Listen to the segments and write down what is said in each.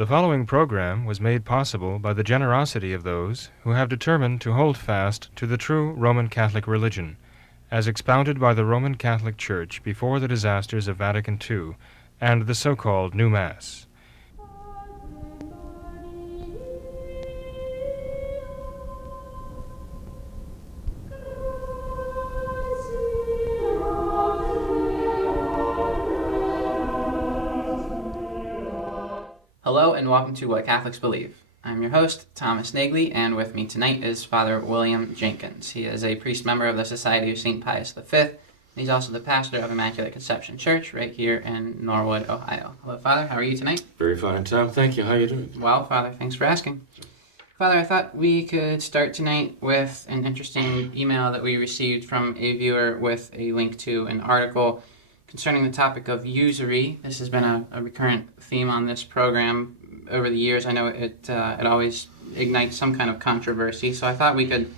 The following program was made possible by the generosity of those who have determined to hold fast to the true Roman Catholic religion, as expounded by the Roman Catholic Church before the disasters of Vatican II and the so-called New Mass. Hello and welcome to What Catholics Believe. I'm your host, Thomas Nagley, and with me tonight is Father William Jenkins. He is a priest member of the Society of St. Pius V, and he's also the pastor of Immaculate Conception Church right here in Norwood, Ohio. Hello, Father. How are you tonight? Very fine, Tom. Thank you. How are you doing? Well, Father, thanks for asking. Father, I thought we could start tonight with an interesting email that we received from a viewer with a link to an article concerning the topic of usury. This has been a recurrent theme on this program over the years. I know it always ignites some kind of controversy, so I thought we could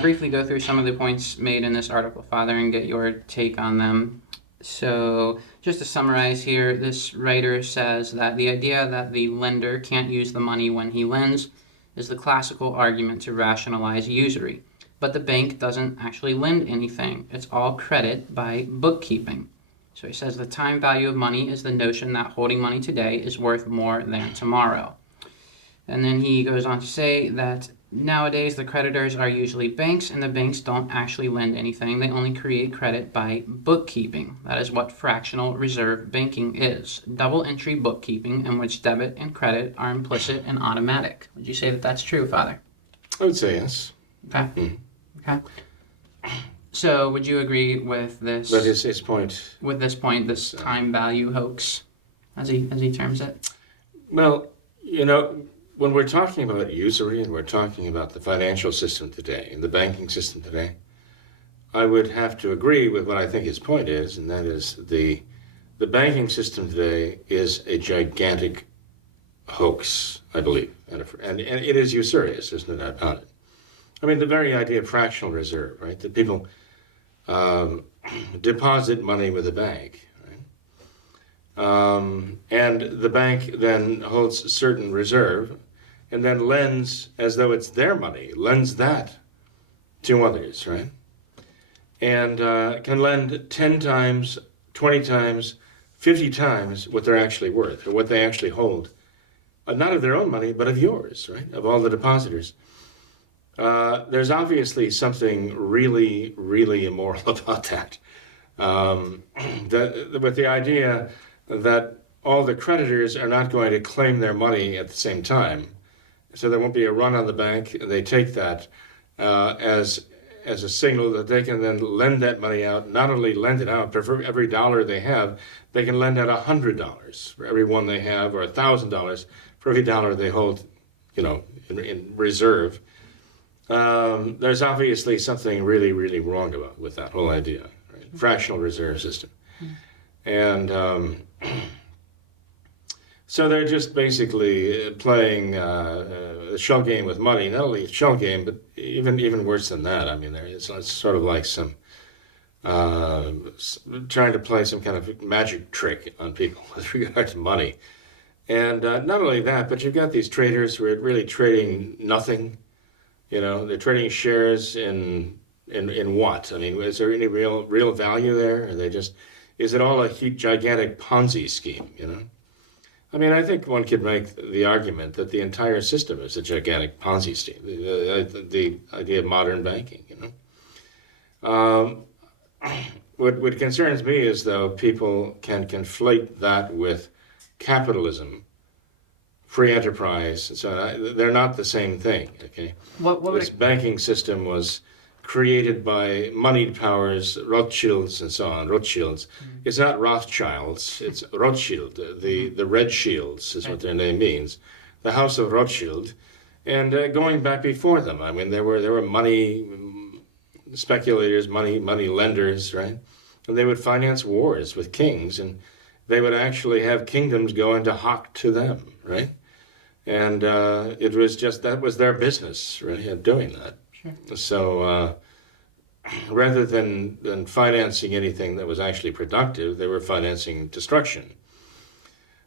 briefly go through some of the points made in this article, Father, and get your take on them. So, just to summarize here, this writer says that the idea that the lender can't use the money when he lends is the classical argument to rationalize usury. But the bank doesn't actually lend anything. It's all credit by bookkeeping. So he says the time value of money is the notion that holding money today is worth more than tomorrow. And then he goes on to say that nowadays the creditors are usually banks, and the banks don't actually lend anything. They only create credit by bookkeeping. That is what fractional reserve banking is. Double entry bookkeeping in which debit and credit are implicit and automatic. Would you say that that's true, Father? I would say yes. Okay. Okay. So, would you agree with this? That is his point. With this point, this time value hoax, as he terms it. Well, you know, when we're talking about usury and we're talking about the financial system today and the banking system today, I would have to agree with what I think his point is, and that is the banking system today is a gigantic hoax, I believe, and it is usurious. There's no doubt about it. I mean, the very idea of fractional reserve, right? That people deposit money with a bank, right? And the bank then holds a certain reserve and then lends, as though it's their money, lends that to others, right? And can lend 10 times, 20 times, 50 times what they're actually worth, or what they actually hold. Not of their own money, but of yours, right? Of all the depositors. There's obviously something really, really immoral about that. With the idea that all the creditors are not going to claim their money at the same time, so there won't be a run on the bank. They take that as a signal that they can then lend that money out. Not only lend it out, but for every dollar they have, they can lend out $100 for every one they have, or $1,000 for every dollar they hold, you know, in reserve. There's obviously something really, really wrong with that whole idea, right? Fractional reserve system. And so they're just basically playing a shell game with money. Not only a shell game, but even worse than that. I mean, it's sort of like some trying to play some kind of magic trick on people with regard to money. And not only that, but you've got these traders who are really trading nothing. You know, they're trading shares in what? I mean, is there any real value there? Are they just, is it all a gigantic Ponzi scheme, you know? I mean, I think one could make the argument that the entire system is a gigantic Ponzi scheme, the idea of modern banking, you know? What concerns me is, though, people can conflate that with capitalism, free enterprise, and so on. They're not the same thing, okay? This banking system was created by moneyed powers, Rothschilds and so on, Rothschilds. Mm-hmm. It's not Rothschilds, it's Rothschild. The Red Shields is what their name means. The House of Rothschild. And going back before them, I mean, there were money speculators, money lenders, right? And they would finance wars with kings, and they would actually have kingdoms go into hock to them, right? And it was just, that was their business, really, doing that. Sure. So rather than financing anything that was actually productive, they were financing destruction.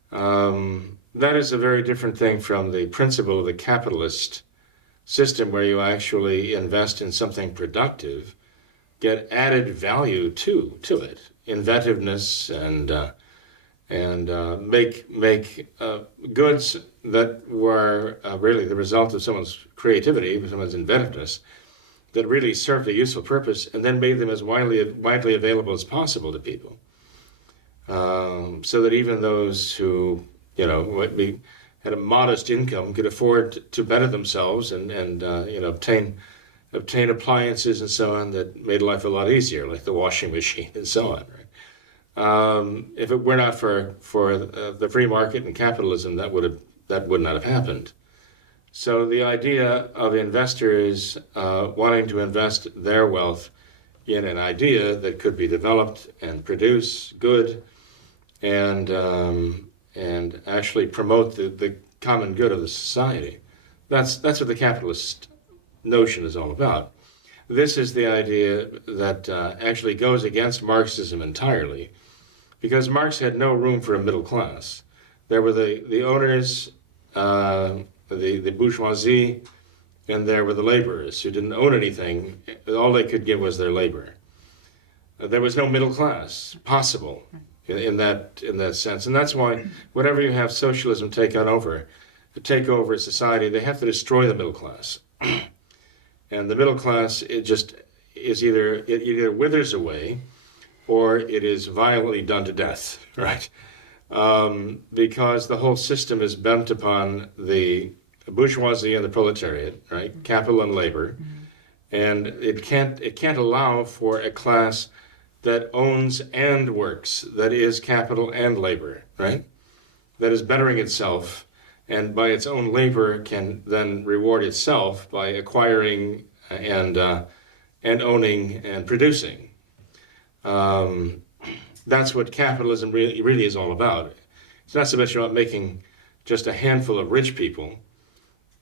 The that is a very different thing from the principle of the capitalist system, where you actually invest in something productive, get added value to it, inventiveness, and make goods that were really the result of someone's creativity, someone's inventiveness, that really served a useful purpose, and then made them as widely available as possible to people, so that even those who had a modest income could afford to better themselves and obtain appliances and so on that made life a lot easier, like the washing machine and so on. Right? If it were not for the free market and capitalism, that would not have happened. So the idea of investors wanting to invest their wealth in an idea that could be developed and produce good and actually promote the common good of the society, that's what the capitalist notion is all about. This is the idea that actually goes against Marxism entirely, because Marx had no room for a middle class. There were the owners, the bourgeoisie, and there were the laborers who didn't own anything. All they could give was their labor. There was no middle class possible in that sense, and that's why whenever you have socialism take over society, they have to destroy the middle class. And the middle class, it either withers away, or it is violently done to death, right? Because the whole system is bent upon the bourgeoisie and the proletariat, right? Capital and labor, and it can't allow for a class that owns and works, that is capital and labor, right? That is bettering itself, and by its own labor can then reward itself by acquiring and owning and producing. That's what capitalism really is all about. It's not so much about making just a handful of rich people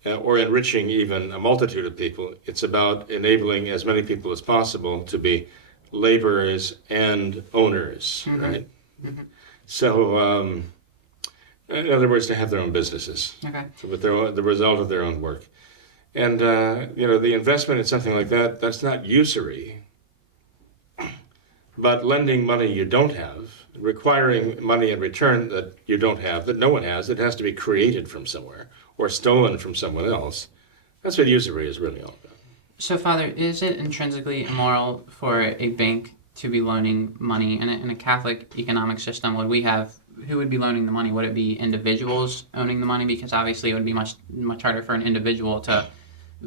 or enriching even a multitude of people. It's about enabling as many people as possible to be laborers and owners, right? Mm-hmm. So, in other words, to have their own businesses, with the result of their own work. And, the investment in something like that, that's not usury, but lending money you don't have, requiring money in return that you don't have, that no one has, that has to be created from somewhere or stolen from someone else. That's what usury is really all about. So, Father, is it intrinsically immoral for a bank to be loaning money? In a Catholic economic system, who would be loaning the money? Would it be individuals owning the money? Because obviously it would be much harder for an individual to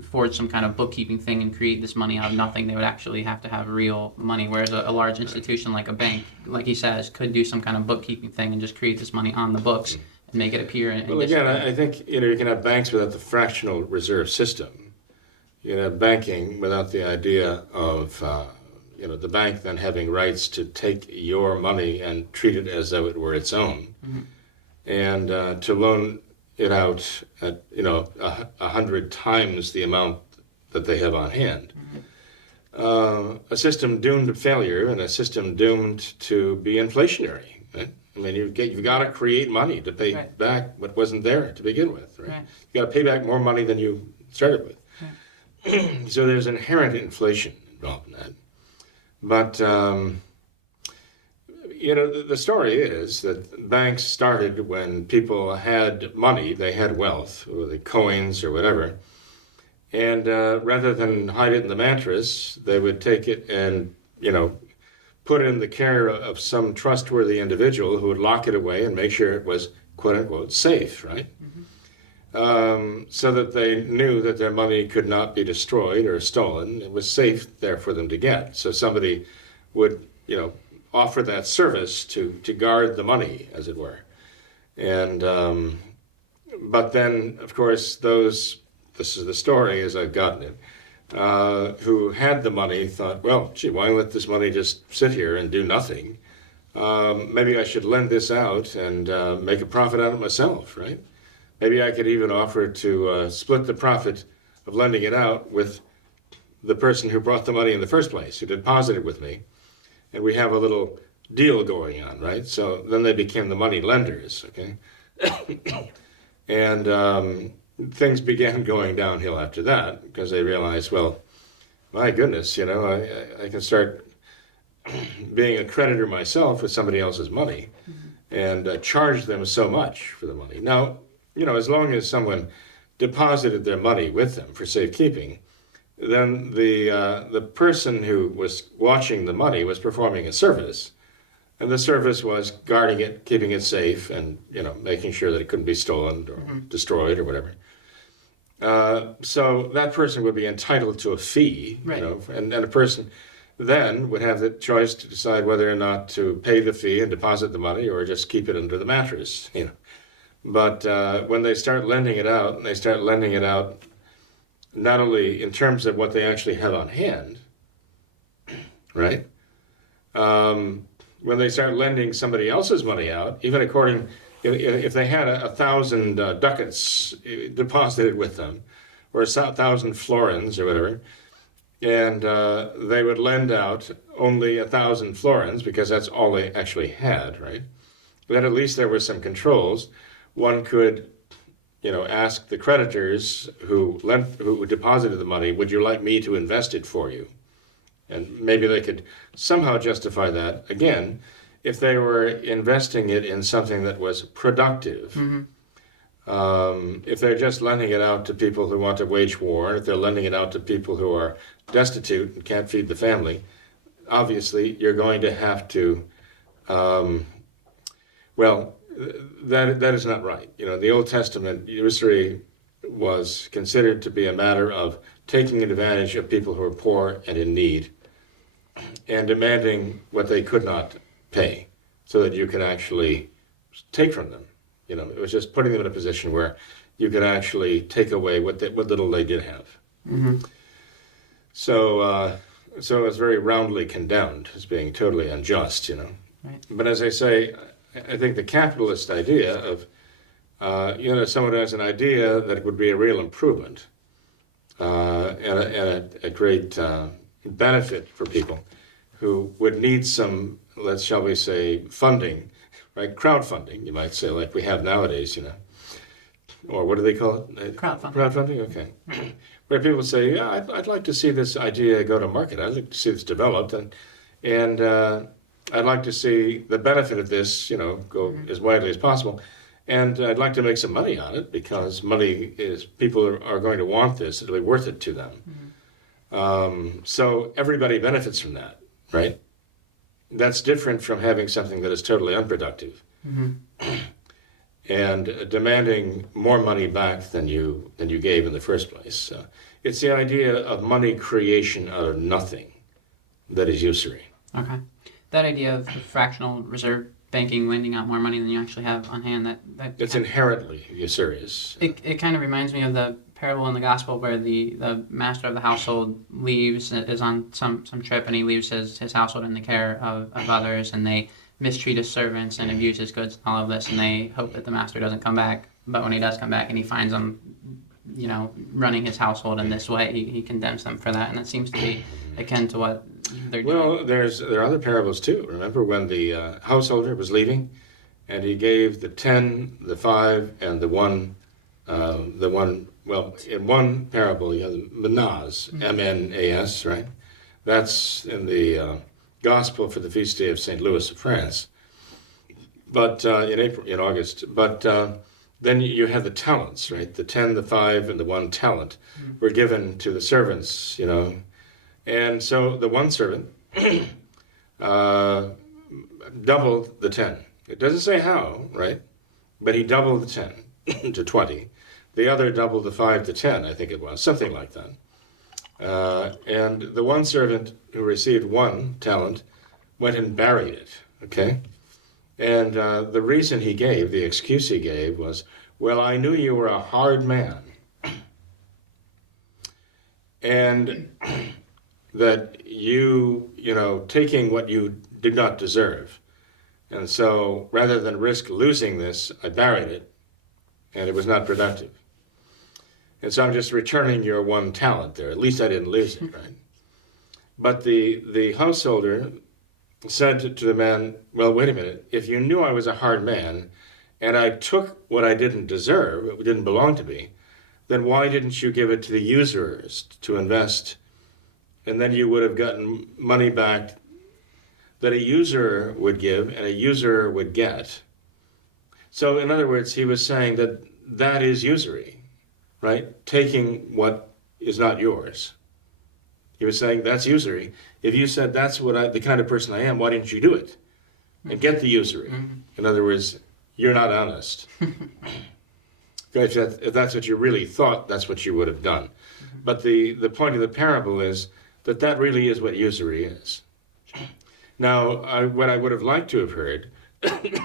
forge some kind of bookkeeping thing and create this money out of nothing. They would actually have to have real money, whereas a large institution like a bank, like he says, could do some kind of bookkeeping thing and just create this money on the books and make it appear. Well, again, I think you can have banks without the fractional reserve system. You can have banking without the idea of the bank then having rights to take your money and treat it as though it were its own, and to loan it out at 100 times the amount that they have on hand. A system doomed to failure and a system doomed to be inflationary. Right? I mean, you've got to create money to pay back what wasn't there to begin with. Right? You've got to pay back more money than you started with. So there's inherent inflation involved in that. But, the story is that banks started when people had money, they had wealth, or the coins or whatever, and rather than hide it in the mattress, they would take it and, put it in the care of some trustworthy individual who would lock it away and make sure it was, quote unquote, safe, right? So that they knew that their money could not be destroyed or stolen. It was safe there for them to get. So somebody would, offer that service to guard the money, as it were. And, but then, of course, this is the story as I've gotten it, who had the money thought, well, gee, why let this money just sit here and do nothing? Maybe I should lend this out and make a profit out of it myself, right? Maybe I could even offer to split the profit of lending it out with the person who brought the money in the first place, who deposited with me. And we have a little deal going on, right? So then they became the money lenders, okay? And things began going downhill after that because they realized, well, my goodness, I can start being a creditor myself with somebody else's money and charge them so much for the money. Now, as long as someone deposited their money with them for safekeeping, then the person who was watching the money was performing a service. And the service was guarding it, keeping it safe, and making sure that it couldn't be stolen or destroyed or whatever. So that person would be entitled to a fee, right. And a person then would have the choice to decide whether or not to pay the fee and deposit the money or just keep it under the mattress. But when they start lending it out, and they start lending it out not only in terms of what they actually have on hand, right? When they start lending somebody else's money out, even according, if they had 1,000 ducats deposited with them, or 1,000 florins or whatever, and they would lend out only 1,000 florins because that's all they actually had, right? Then at least there were some controls. One could, ask the creditors who deposited the money, would you like me to invest it for you? And maybe they could somehow justify that, again, if they were investing it in something that was productive. If they're just lending it out to people who want to wage war, if they're lending it out to people who are destitute and can't feed the family, obviously you're going to have to, that is not right. The Old Testament, usury was considered to be a matter of taking advantage of people who are poor and in need and demanding what they could not pay so that you could actually take from them. It was just putting them in a position where you could actually take away what little they did have. So it was very roundly condemned as being totally unjust, Right. But as I say, I think the capitalist idea of, someone has an idea that it would be a real improvement and a great benefit for people who would need some, shall we say, funding, right? Crowdfunding, you might say, like we have nowadays, Or what do they call it? Crowdfunding. Crowdfunding, okay. Where people say, yeah, I'd like to see this idea go to market. I'd like to see this developed, and I'd like to see the benefit of this, go as widely as possible. And I'd like to make some money on it because people are going to want this. It'll be worth it to them. So everybody benefits from that, right? That's different from having something that is totally unproductive and demanding more money back than you gave in the first place. It's the idea of money creation out of nothing that is usury. Okay. That idea of fractional reserve banking lending out more money than you actually have on hand, that It's inherently usurious. It kind of reminds me of the parable in the gospel where the master of the household is on some trip, and he leaves his household in the care of others, and they mistreat his servants and abuse his goods and all of this, and they hope that the master doesn't come back. But when he does come back and he finds them, running his household in this way, he condemns them for that, and that seems to be akin to what they're doing. Well, there are other parables too. Remember when the householder was leaving, and he gave the 10, the 5, and the 1. Well, in one parable, you have the Manas, M-N-A-S, right? That's in the Gospel for the feast day of St. Louis of France. But in August. But then you have the talents, right? The 10, the 5, and the 1 talent were given to the servants, And so the one servant doubled the 10. It doesn't say how, right? But he doubled the 10 to 20. The other doubled the 5 to 10, I think it was, something like that. And the one servant who received 1 talent went and buried it, okay? And the reason he gave, the excuse he gave was, well, I knew you were a hard man. And that you taking what you did not deserve. And so rather than risk losing this, I buried it, and it was not productive. And so I'm just returning your 1 talent there. At least I didn't lose it, right? But the householder said to the man, well, wait a minute. If you knew I was a hard man and I took what I didn't deserve, it didn't belong to me, then why didn't you give it to the usurers to invest? And then you would have gotten money back that a usurer would give and a usurer would get. So in other words, he was saying that that is usury, right? Taking what is not yours. He was saying that's usury. If you said that's the kind of person I am, why didn't you do it and get the usury? Mm-hmm. In other words, you're not honest. If that's what you really thought, that's what you would have done. Mm-hmm. But the point of the parable is that really is what usury is. Now, what I would have liked to have heard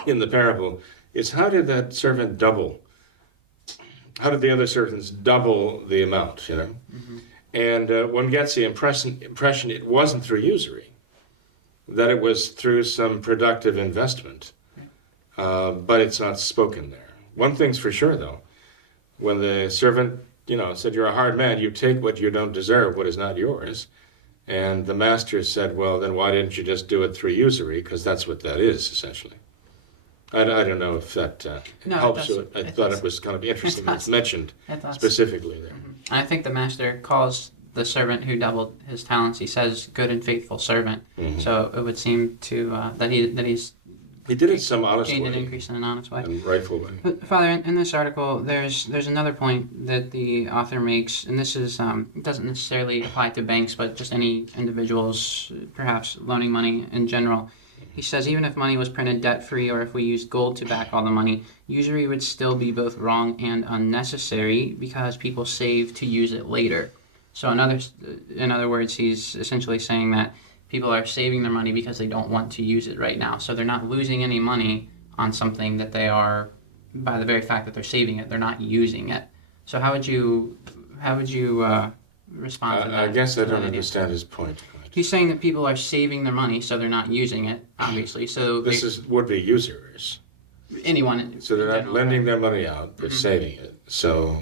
in the parable is how did that servant double? How did the other servants double the amount, you know? Mm-hmm. And one gets the impression it wasn't through usury, that it was through some productive investment. But it's not spoken there. One thing's for sure, though. When the servant, said, you're a hard man, you take what you don't deserve, what is not yours. And the master said, well, then why didn't you just do it through usury? Because that's what that is, essentially. I don't know if that helps. I thought it was kind of interesting that it's mentioned specifically there. Mm-hmm. I think the master calls the servant who doubled his talents, he says, good and faithful servant. Mm-hmm. So it would seem to that he's he did it some honest gained way. An increase in an honest way. And rightful way. But Father, in this article, there's another point that the author makes, and this is it doesn't necessarily apply to banks, but just any individuals, perhaps loaning money in general. He says even if money was printed debt-free or if we used gold to back all the money, usury would still be both wrong and unnecessary because people save to use it later. So in other words, he's essentially saying that people are saving their money because they don't want to use it right now. So they're not losing any money on something that they are, by the very fact that they're saving it, they're not using it. So how would you respond to that? I guess I don't understand his point. He's saying that people are saving their money, so they're not using it, obviously. So would be usurers. Anyone. So they're not lending their money out, they're saving it. So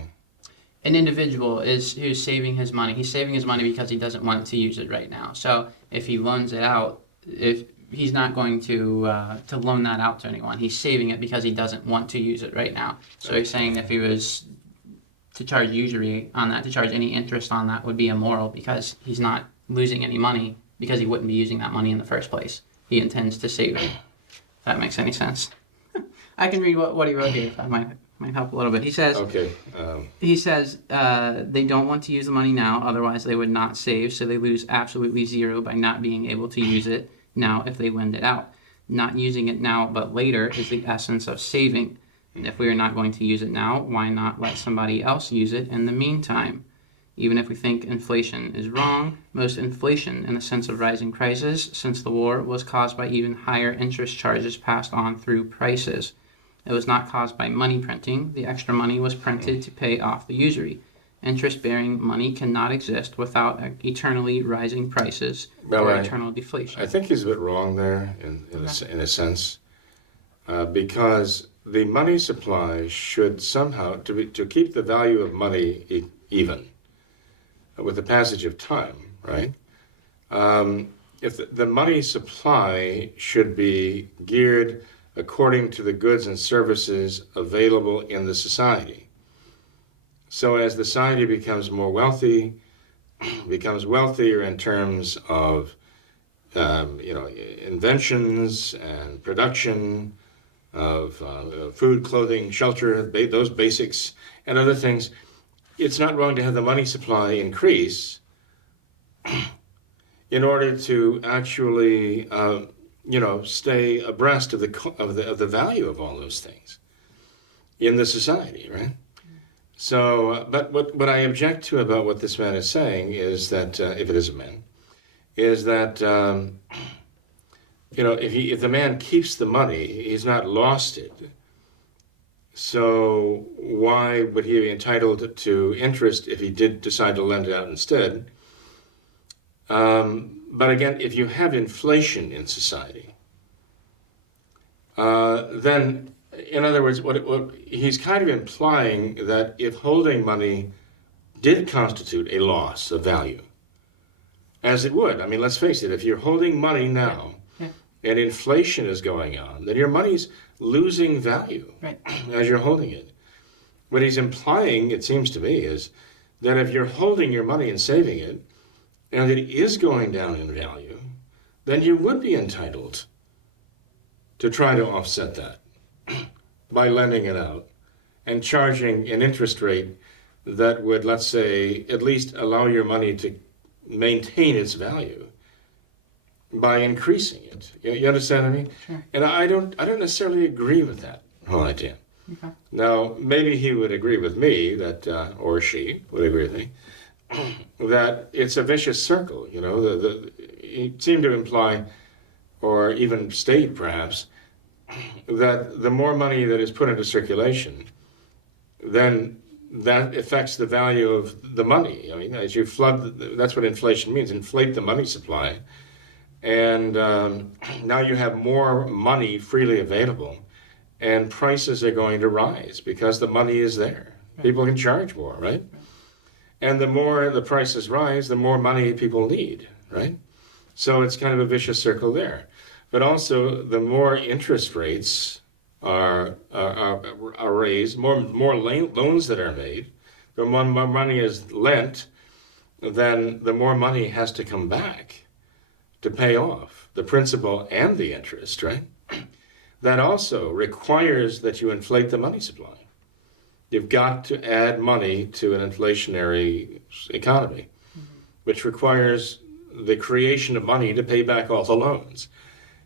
an individual who's saving his money. He's saving his money because he doesn't want to use it right now. So if he loans it out, if he's not going to loan that out to anyone, he's saving it because he doesn't want to use it right now. So he's saying if he was to charge usury on that, to charge any interest on that, would be immoral because he's not losing any money because he wouldn't be using that money in the first place. He intends to save it. If that makes any sense. I can read what he wrote here. That might help a little bit. He says, they don't want to use the money now, otherwise they would not save, so they lose absolutely zero by not being able to use it now if they lend it out. Not using it now but later is the essence of saving. And if we are not going to use it now, why not let somebody else use it in the meantime? Even if we think inflation is wrong, most inflation in the sense of rising prices since the war was caused by even higher interest charges passed on through prices. It was not caused by money printing. The extra money was printed to pay off the usury. Interest-bearing money cannot exist without eternally rising prices or eternal deflation. I think he's a bit wrong there in a sense, because the money supply should somehow, to keep the value of money even, with the passage of time, right? If the money supply should be geared according to the goods and services available in the society. So as the society becomes more wealthy, becomes wealthier in terms of inventions and production of food, clothing, shelter, those basics, and other things, it's not wrong to have the money supply increase in order to actually stay abreast of the value of all those things in the society, right? So, but what I object to about what this man is saying is that if it is a man, is that if the man keeps the money, he's not lost it. So why would he be entitled to interest if he did decide to lend it out instead? But again, if you have inflation in society, then, in other words, what he's kind of implying that if holding money did constitute a loss of value, as it would, I mean, let's face it, if you're holding money now, and inflation is going on, then your money's losing value Right. as you're holding it. What he's implying, it seems to me, is that if you're holding your money and saving it, and it is going down in value, then you would be entitled to try to offset that by lending it out and charging an interest rate that would, let's say, at least allow your money to maintain its value by increasing it. You understand what I mean? Sure. And I don't necessarily agree with that whole idea. Okay. Now, maybe he would agree with me that, or she would agree with me, that it's a vicious circle. You know, he seemed to imply, or even state perhaps, that the more money that is put into circulation, then that affects the value of the money. I mean, as you flood, that's what inflation means, inflate the money supply. And now you have more money freely available, and prices are going to rise because the money is there. People can charge more, right? And the more the prices rise, the more money people need, right? So it's kind of a vicious circle there. But also, the more interest rates are raised, more loans that are made, the more money is lent, then the more money has to come back to pay off the principal and the interest, right? That also requires that you inflate the money supply. You've got to add money to an inflationary economy, which requires the creation of money to pay back all the loans.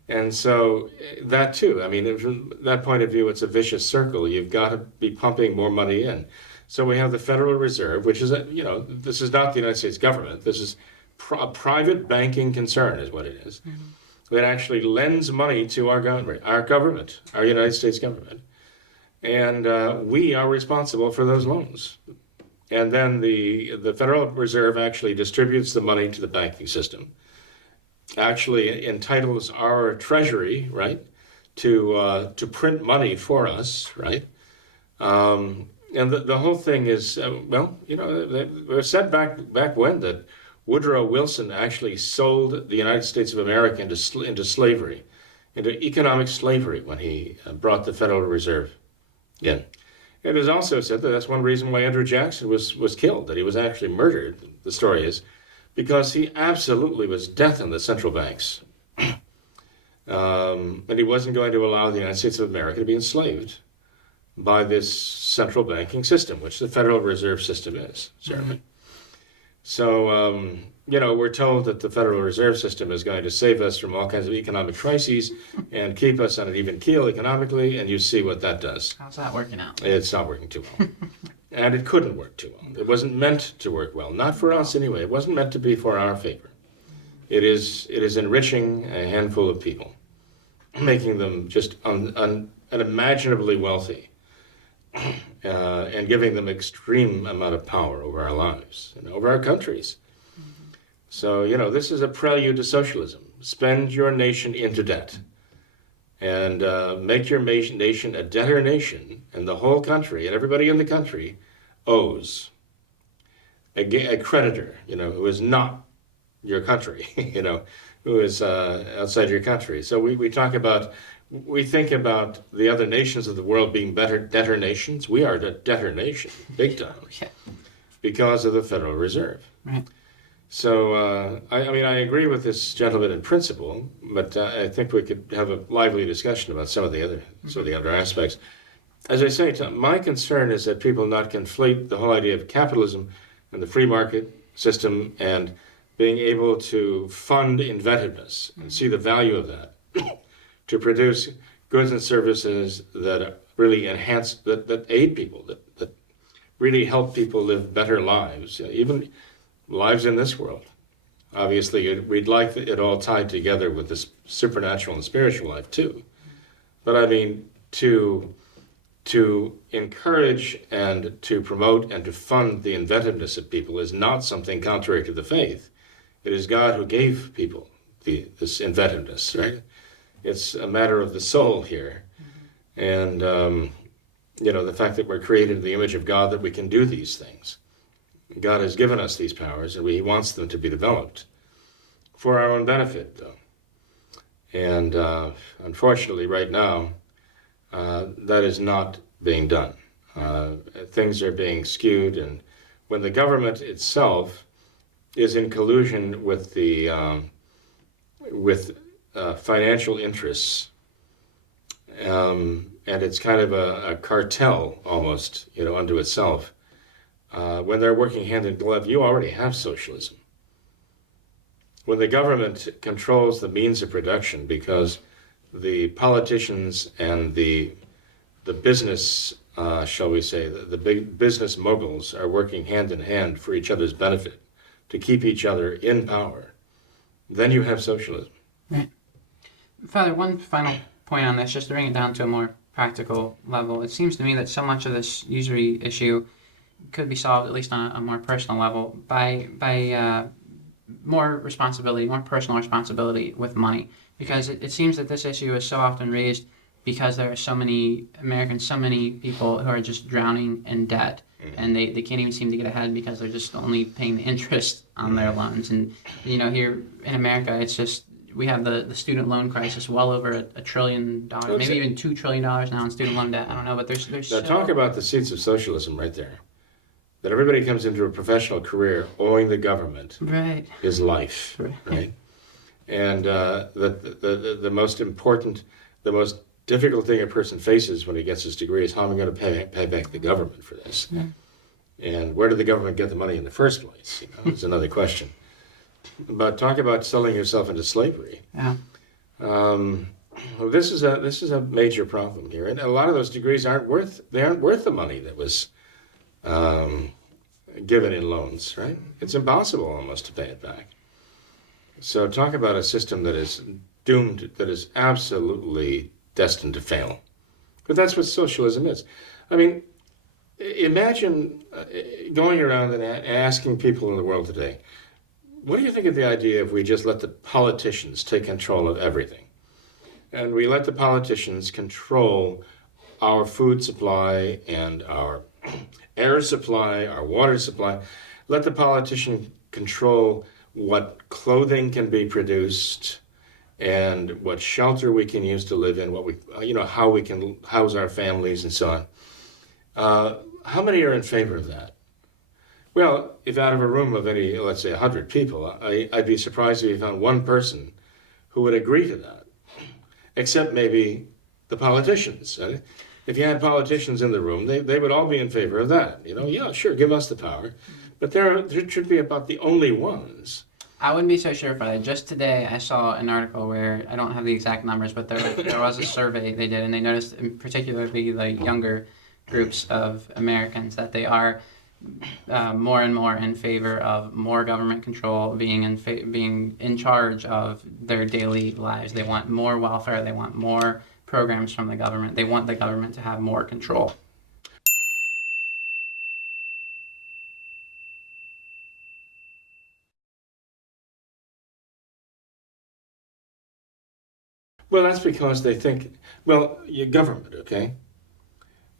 And so that too, I mean, from that point of view, it's a vicious circle. You've got to be pumping more money in. So we have the Federal Reserve, which is, this is not the United States government. This is a private banking concern is what it is. That actually lends money to our government, our United States government. And we are responsible for those loans. And then the Federal Reserve actually distributes the money to the banking system, actually entitles our Treasury, right, to print money for us, right? And the whole thing is, it was said back when that Woodrow Wilson actually sold the United States of America into slavery, into economic slavery when he brought the Federal Reserve in. It is also said that that's one reason why Andrew Jackson was killed, that he was actually murdered, the story is, because he absolutely was death on the central banks. And he wasn't going to allow the United States of America to be enslaved by this central banking system, which the Federal Reserve System is, certainly. So, we're told that the Federal Reserve System is going to save us from all kinds of economic crises and keep us on an even keel economically, and you see what that does. How's that working out? It's not working too well. And it couldn't work too well. It wasn't meant to work well. Not for us anyway. It wasn't meant to be for our favor. It is enriching a handful of people, making them just unimaginably wealthy, and giving them extreme amount of power over our lives and over our countries. So, this is a prelude to socialism. Spend your nation into debt and make your nation a debtor nation, and the whole country and everybody in the country owes a creditor, who is not your country, who is outside your country. So we think about the other nations of the world being better debtor nations. We are a debtor nation, big time, because of the Federal Reserve. Right. So, I agree with this gentleman in principle, but I think we could have a lively discussion about some of the other aspects. As I say, my concern is that people not conflate the whole idea of capitalism and the free market system and being able to fund inventiveness and see the value of that to produce goods and services that really enhance, that aid people, that really help people live better lives, even lives in this world. Obviously, we'd like it all tied together with this supernatural and spiritual life too. But to encourage and to promote and to fund the inventiveness of people is not something contrary to the faith. It is God who gave people this inventiveness, right? It's a matter of the soul here. And, the fact that we're created in the image of God, that we can do these things. God has given us these powers, and He wants them to be developed for our own benefit, though. And unfortunately, right now, that is not being done. Things are being skewed, and when the government itself is in collusion with the financial interests, and it's kind of a cartel almost, unto itself. When they're working hand in glove, you already have socialism. When the government controls the means of production, because the politicians and the business, shall we say, the big business moguls are working hand in hand for each other's benefit to keep each other in power, then you have socialism. Right. Father, one final point on this, just to bring it down to a more practical level. It seems to me that so much of this usury issue could be solved, at least on a more personal level, by more responsibility, more personal responsibility with money. Because it seems that this issue is so often raised because there are so many Americans, so many people who are just drowning in debt. And they can't even seem to get ahead because they're just only paying the interest on their loans. And, here in America, it's just, we have the student loan crisis, well over $1 trillion, maybe even $2 trillion now in student loan debt. I don't know, but there's now talk about the seeds of socialism right there. That everybody comes into a professional career owing the government his life, right? And the most important, the most difficult thing a person faces when he gets his degree is how am I going to pay back the government for this? Yeah. And where did the government get the money in the first place? It's another question. But talk about selling yourself into slavery. Yeah. This is a major problem here, and a lot of those degrees aren't worth the money that was given in loans, right? It's impossible almost to pay it back. So talk about a system that is doomed, that is absolutely destined to fail. But that's what socialism is. I mean, imagine going around and asking people in the world today, what do you think of the idea if we just let the politicians take control of everything? And we let the politicians control our food supply and our air supply, our water supply. Let the politician control what clothing can be produced and what shelter we can use to live in, what we, how we can house our families and so on. How many are in favor of that? Well, if out of a room of any, let's say 100 people, I'd be surprised if you found one person who would agree to that, except maybe the politicians. Right? If you had politicians in the room, they would all be in favor of that. Yeah, sure, give us the power. But there should be about the only ones. I wouldn't be so sure if just today I saw an article where, I don't have the exact numbers, but there was a survey they did, and they noticed particularly the younger groups of Americans that they are more and more in favor of more government control, being in charge of their daily lives. They want more welfare. They want more programs from the government. They want the government to have more control. Well, that's because they think, your government, okay?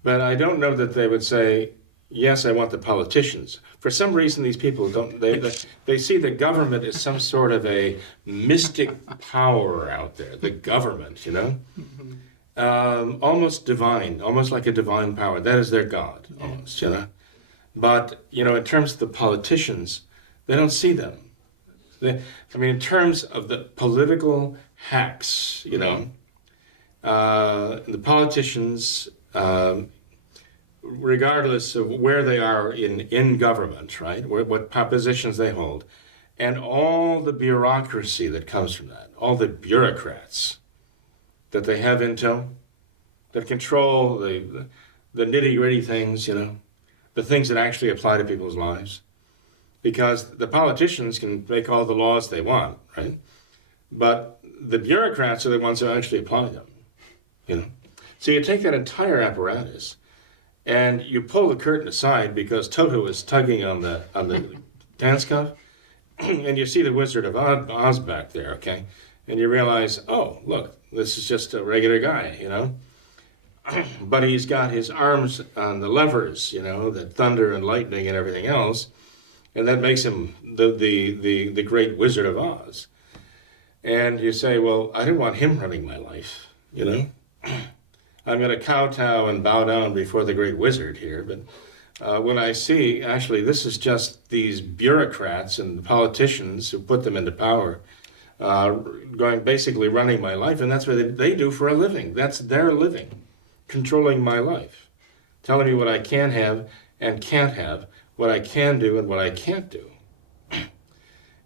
But I don't know that they would say, yes, I want the politicians. For some reason, these people don't, they see the government as some sort of a mystic power out there, the government, almost divine, almost like a divine power. That is their God, almost, But, in terms of the politicians, they don't see them. In terms of the political hacks, the politicians, regardless of where they are in government, right, what positions they hold, and all the bureaucracy that comes from that, all the bureaucrats that they have in tow, that control the nitty-gritty things, the things that actually apply to people's lives. Because the politicians can make all the laws they want, right? But the bureaucrats are the ones who actually apply them, So you take that entire apparatus and you pull the curtain aside because Toto is tugging on the dance cuff, and you see the Wizard of Oz back there, okay? And you realize, oh, look, this is just a regular guy, But he's got his arms on the levers, the thunder and lightning and everything else. And that makes him the great Wizard of Oz. And you say, well, I don't want him running my life, you know. I'm going to kowtow and bow down before the great wizard here, but when I see, actually, this is just these bureaucrats and politicians who put them into power, going basically running my life, and that's what they do for a living. That's their living, controlling my life, telling me what I can have and can't have, what I can do and what I can't do,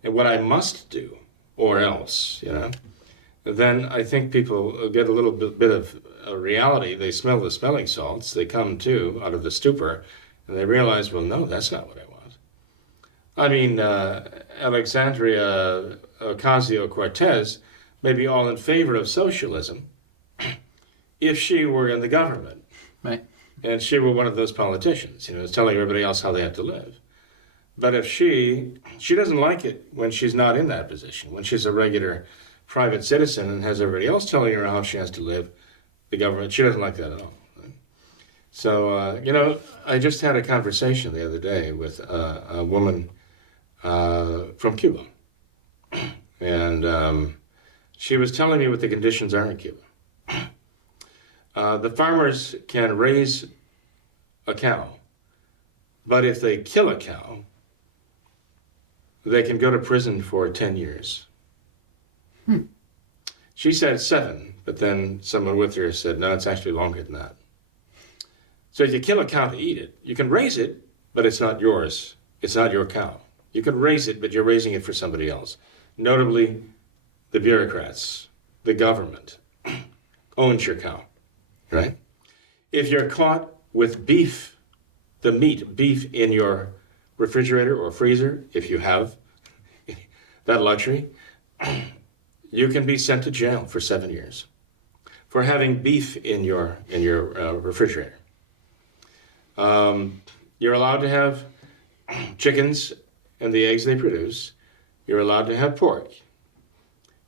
and what I must do, or else, you know. Then I think people get a little bit of a reality. They smell the smelling salts. They come to out of the stupor, and they realize, well, no, that's not what I want. I mean, Alexandria Ocasio-Cortez may be all in favor of socialism if she were in the government. Right. And she were one of those politicians, you know, telling everybody else how they have to live. But if she doesn't like it when she's not in that position, when she's a regular private citizen and has everybody else telling her how she has to live, the government, she doesn't like that at all. So, you know, I just had a conversation the other day with a woman from Cuba. And she was telling me what the conditions are in Cuba. The farmers can raise a cow, but if they kill a cow, they can go to prison for 10 years. She said 7, but then someone with her said, no, it's actually longer than that. So if you kill a cow to eat it, you can raise it, but it's not yours. It's not your cow. You can raise it, but you're raising it for somebody else. Notably, the bureaucrats, the government, owns your cow, right? If you're caught with beef, the meat, beef in your refrigerator or freezer, if you have that luxury, you can be sent to jail for 7 years for having beef in your refrigerator. You're allowed to have chickens and the eggs they produce. You're allowed to have pork.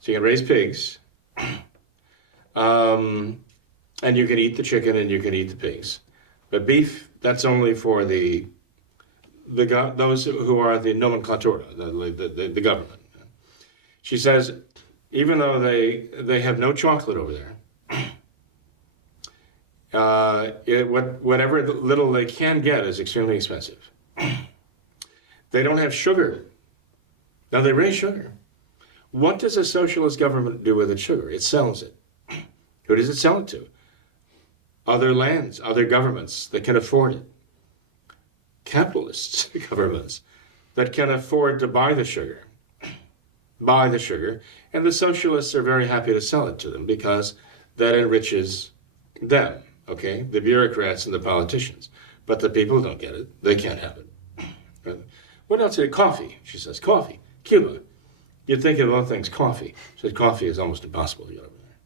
So you can raise pigs. And you can eat the chicken and you can eat the pigs. But beef, that's only for those who are the nomenclatura, the government. She says, even though they have no chocolate over there, whatever little they can get is extremely expensive. They don't have sugar. Now they raise sugar. What does a socialist government do with its sugar? It sells it. Who does it sell it to? Other lands, other governments that can afford it. Capitalist governments that can afford to buy the sugar. And the socialists are very happy to sell it to them because that enriches them, okay? The bureaucrats and the politicians. But the people don't get it. They can't have it. What else? Coffee, she says. Coffee. Cuba. You'd think of other things. Coffee. She said coffee is almost impossible to get over there.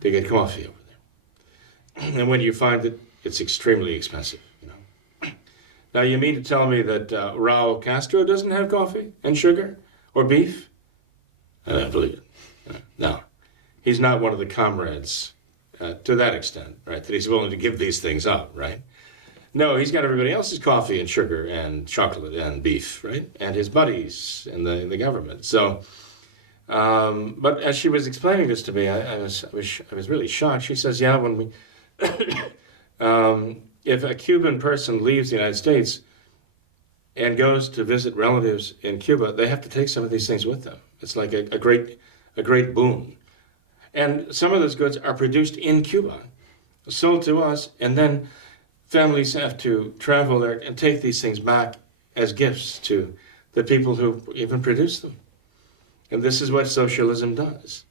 To get coffee over there. And when you find it, it's extremely expensive, you know. Now, you mean to tell me that Raul Castro doesn't have coffee and sugar or beef? I don't believe it. No. He's not one of the comrades to that extent, right? That he's willing to give these things up, right? No, he's got everybody else's coffee and sugar and chocolate and beef, right? And his buddies in the government. So, but as she was explaining this to me, I was really shocked. She says, yeah, when we, if a Cuban person leaves the United States and goes to visit relatives in Cuba, they have to take some of these things with them. It's like a great boon. And some of those goods are produced in Cuba, sold to us, and then families have to travel there and take these things back as gifts to the people who even produce them. And this is what socialism does.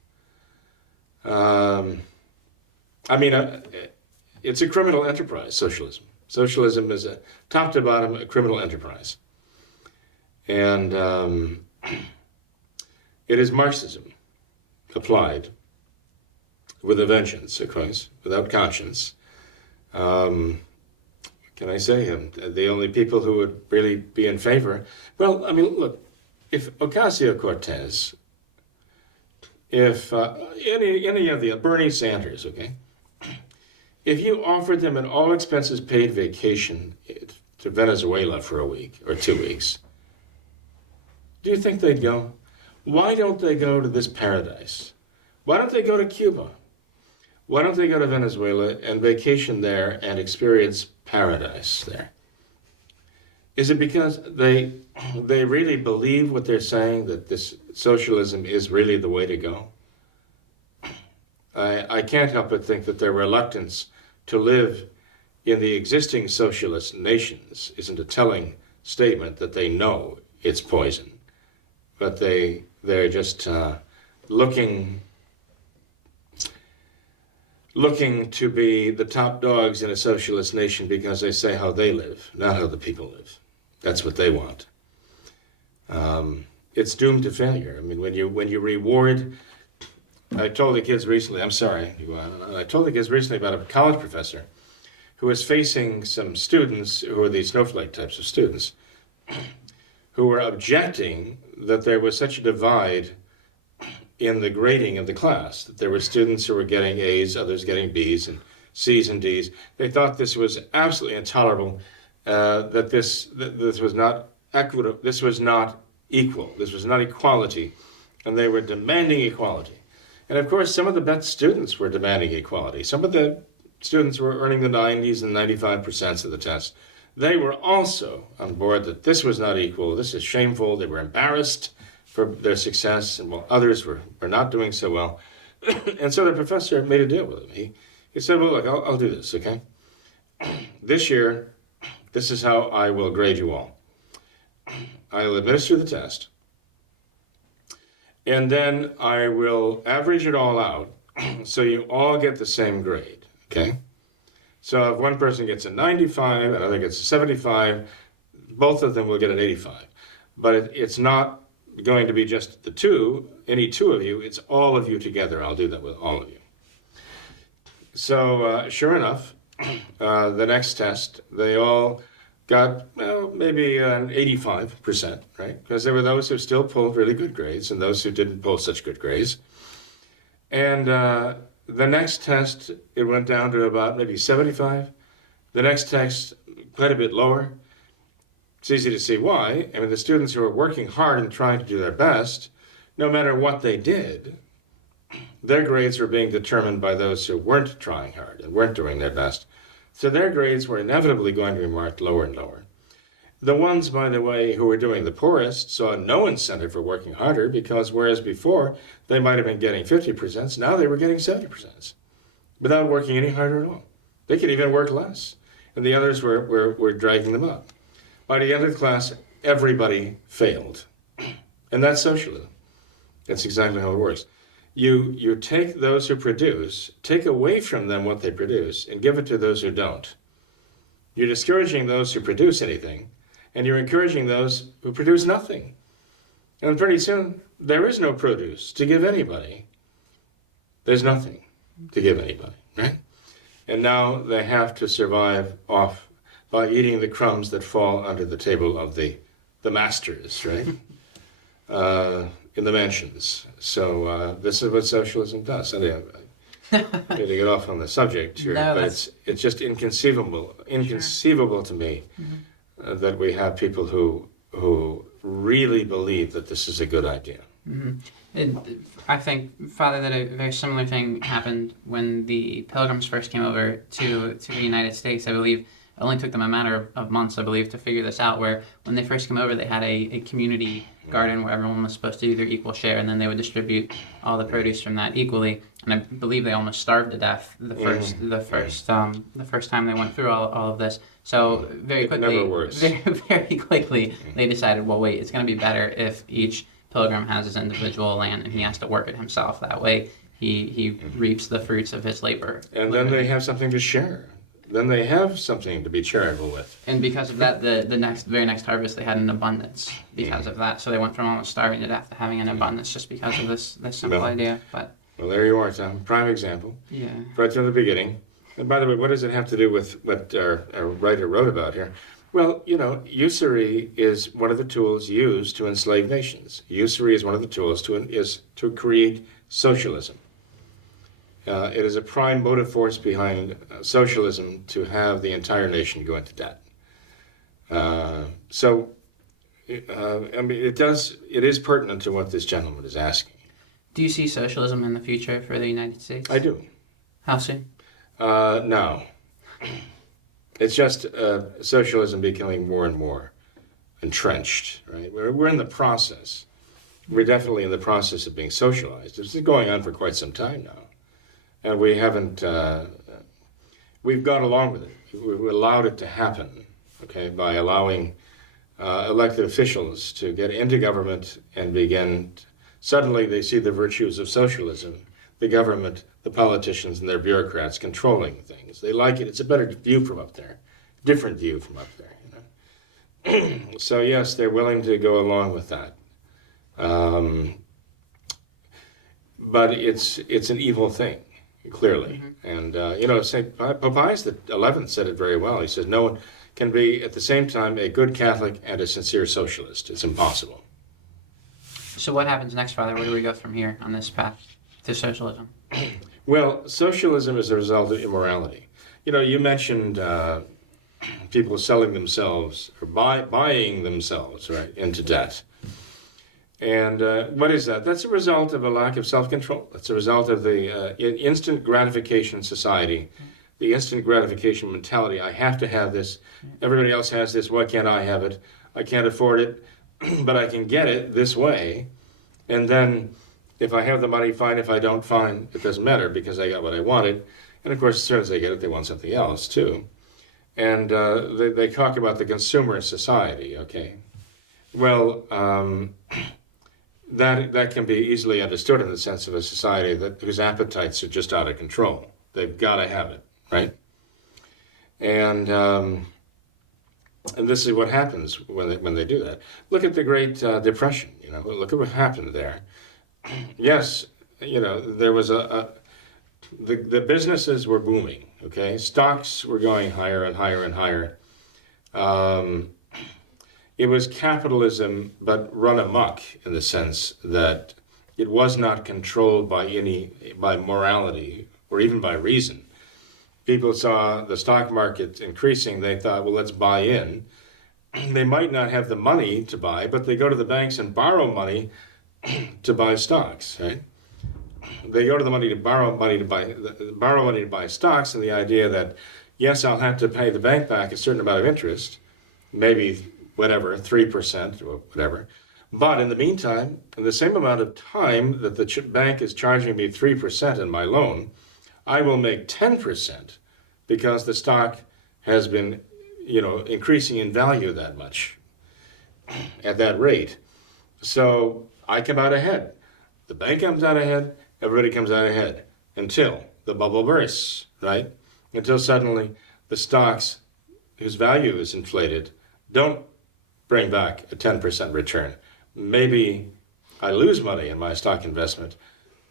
It's a criminal enterprise, socialism. Socialism is a top to bottom a criminal enterprise. And it is Marxism applied with a vengeance, of course, without conscience. Can I say the only people who would really be in favor? Well, I mean, look, if Ocasio-Cortez, if any of the Bernie Sanders, okay, if you offered them an all-expenses-paid vacation to Venezuela for a week or 2 weeks, do you think they'd go? Why don't they go to this paradise? Why don't they go to Cuba? Why don't they go to Venezuela and vacation there and experience paradise there? Is it because they really believe what they're saying, that this socialism is really the way to go? I can't help but think that their reluctance to live in the existing socialist nations isn't a telling statement that they know it's poison, but they're just looking to be the top dogs in a socialist nation because they say how they live, not how the people live. That's what they want. It's doomed to failure. I mean, when you reward, I told the kids recently, I told the kids recently about a college professor who was facing some students who were these snowflake types of students who were objecting that there was such a divide in the grading of the class, that there were students who were getting A's, others getting B's and C's and D's. They thought this was absolutely intolerable, that this was not equitable, this was not equal, this was not equality, and they were demanding equality. And of course, some of the best students were demanding equality. Some of the students were earning the 90s and 95% of the test. They were also on board that this was not equal, this is shameful, they were embarrassed for their success, and while others were not doing so well. And so the professor made a deal with him. He said, well, look, I'll do this, okay? This year, this is how I will grade you all. I'll administer the test, and then I will average it all out so you all get the same grade, okay? So if one person gets a 95, another gets a 75, both of them will get an 85. But it's not going to be just the two, any two of you, it's all of you together. I'll do that with all of you. So sure enough, the next test, they all got, well, maybe an 85%, right? Because there were those who still pulled really good grades and those who didn't pull such good grades. And the next test, it went down to about maybe 75. The next test, quite a bit lower. It's easy to see why. I mean, the students who were working hard and trying to do their best, no matter what they did, their grades were being determined by those who weren't trying hard and weren't doing their best. So their grades were inevitably going to be marked lower and lower. The ones, by the way, who were doing the poorest saw no incentive for working harder because whereas before they might have been getting 50%, now they were getting 70% without working any harder at all. They could even work less. And the others were dragging them up. By the end of the class, everybody failed. And that's socialism. That's exactly how it works. You take those who produce, take away from them what they produce, and give it to those who don't. You're discouraging those who produce anything, and you're encouraging those who produce nothing. And pretty soon, there is no produce to give anybody. There's nothing to give anybody, right? And now they have to survive off by eating the crumbs that fall under the table of the masters, right? In the mansions. So this is what socialism does. I to get off on the subject here, no, but it's just inconceivable to me that we have people who really believe that this is a good idea. I think, Father, that a very similar thing happened when the Pilgrims first came over to the United States. I believe it only took them a matter of months, I believe, to figure this out, where when they first came over, they had a community garden where everyone was supposed to do their equal share, and then they would distribute all the produce from that equally. And I believe they almost starved to death the first time they went through all of this. So very quickly, they decided, well, wait, it's going to be better if each pilgrim has his individual land and he has to work it himself. That way, he reaps the fruits of his labor. And then they have something to share. Then they have something to be charitable with. And because of that, the very next harvest, they had an abundance because of that. So they went from almost starving to death to having an abundance just because of this simple idea. Well, there you are, Tom. Prime example. Yeah. Right from the beginning. And by the way, what does it have to do with what our writer wrote about here? Well, usury is one of the tools used to enslave nations. Usury is one of the tools to create socialism. It is a prime motive force behind socialism to have the entire nation go into debt. So I mean, it is pertinent to what this gentleman is asking. Do you see socialism in the future for the United States? I do. How soon? No. It's just socialism becoming more and more entrenched, right? We're in the process. We're definitely in the process of being socialized. This is going on for quite some time now. And we haven't, we've gone along with it. We've allowed it to happen, okay, by allowing elected officials to get into government and begin, suddenly they see the virtues of socialism, the government, the politicians and their bureaucrats controlling things. They like it. It's a better view from up there, different view from up there. You know? So yes, they're willing to go along with that. But it's an evil thing, clearly. Mm-hmm. And, you know, St. Pius XI said it very well. He says, no one can be at the same time a good Catholic and a sincere socialist. It's impossible. So what happens next, Father? Where do we go from here on this path to socialism? Well, socialism is a result of immorality. You know, you mentioned people selling themselves or buying themselves, right, into debt. And what is that? That's a result of a lack of self-control. That's a result of the instant gratification society, the instant gratification mentality. I have to have this. Everybody else has this. Why can't I have it? I can't afford it, but I can get it this way. And then if I have the money, fine. If I don't, fine. It doesn't matter because I got what I wanted. And of course, as soon as they get it, they want something else too. And they talk about the consumer society, okay? Well, that can be easily understood in the sense of a society whose appetites are just out of control. They've got to have it, right? And this is what happens when they do that. Look at the Great Depression. You know, look at what happened there. Yes, you know, there was the businesses were booming. Okay, stocks were going higher and higher and higher. It was capitalism, but run amok in the sense that it was not controlled by morality or even by reason. People saw the stock market increasing. They thought, well, let's buy in. They might not have the money to buy, but they go to the banks and borrow money to buy stocks, right? They go to the money to borrow money to buy stocks, and the idea that, yes, I'll have to pay the bank back a certain amount of interest, maybe whatever, 3% or whatever. But in the meantime, in the same amount of time that the bank is charging me 3% in my loan, I will make 10% because the stock has been, you know, increasing in value that much at that rate. So I come out ahead. The bank comes out ahead. Everybody comes out ahead until the bubble bursts, right? Until suddenly the stocks whose value is inflated don't bring back a 10% return. Maybe I lose money in my stock investment.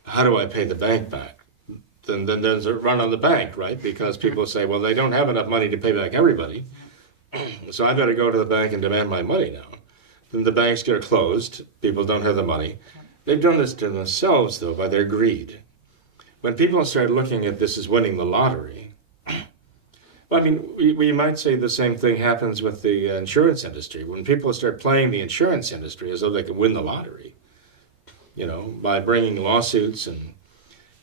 How do I pay the bank back? Then there's a run on the bank, right? Because people say, well, they don't have enough money to pay back everybody. So I better go to the bank and demand my money now. Then the banks get closed. People don't have the money. They've done this to themselves, though, by their greed. When people start looking at this as winning the lottery, well, I mean, we might say the same thing happens with the insurance industry. When people start playing the insurance industry as though they can win the lottery, you know, by bringing lawsuits and